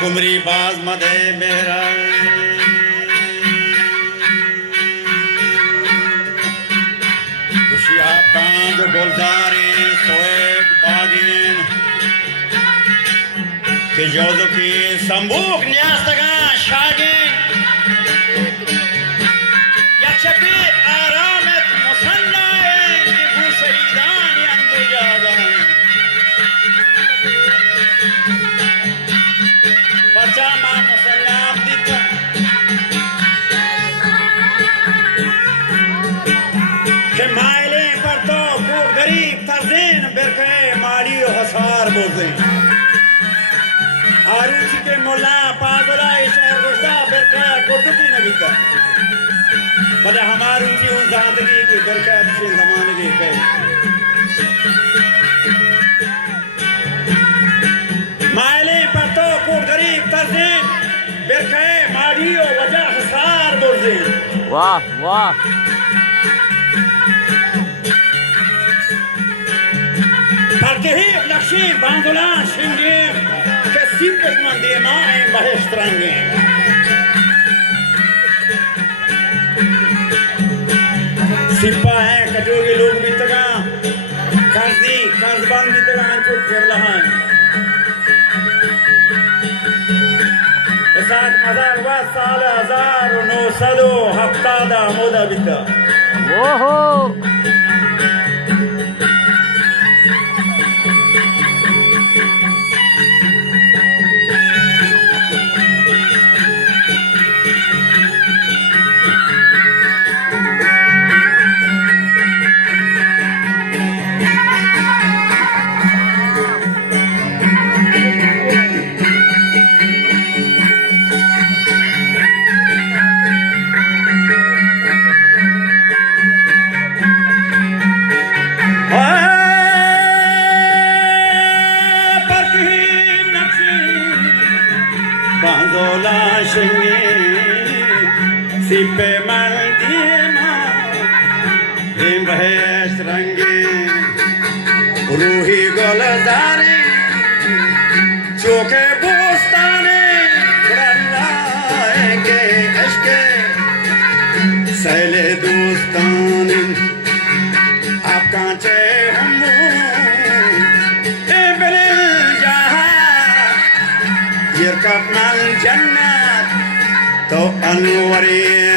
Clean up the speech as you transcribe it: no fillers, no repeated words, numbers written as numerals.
कुमरी बाज मदे मेरा खुशिया कांज गुलजारे सोएग बागीन के जोदो की संबूक न्यास्तगा शागिन यक्षपी आरामत मुसन्नाए कि भूसईदान अंदु जागान बच्चा मां मुसन्ना दिता के मायले पर तो खूब गरीब तरदेन बेरके माड़ी हसार बोलते आरूची के मोला पागला इशार गोश्ता बेरके कोटुकी नबीता बले हमारी ऊंची उन ज़िंदगी की बेरके अच्छे ज़माने की कहे मायले पर तो खूब गरीब तरदेन बेरके माड़ी वजह हसार बोलते वाह वाह Terkehip nakşi bandulan şingim Kesip kışman diye naim bahiştrangim Sippa hai kachoge log bitaga Karzi, karzban bitaga hançuk kevlahan Esak mazar wa saal 1970 moda bita ओहो Bandola şengi sipe maldiyema hem bahesh rangi ruhi golzari choke bostane bralla ke aşke sele dostanin aap kaanche hummu يركبنا الجنة تو أنورين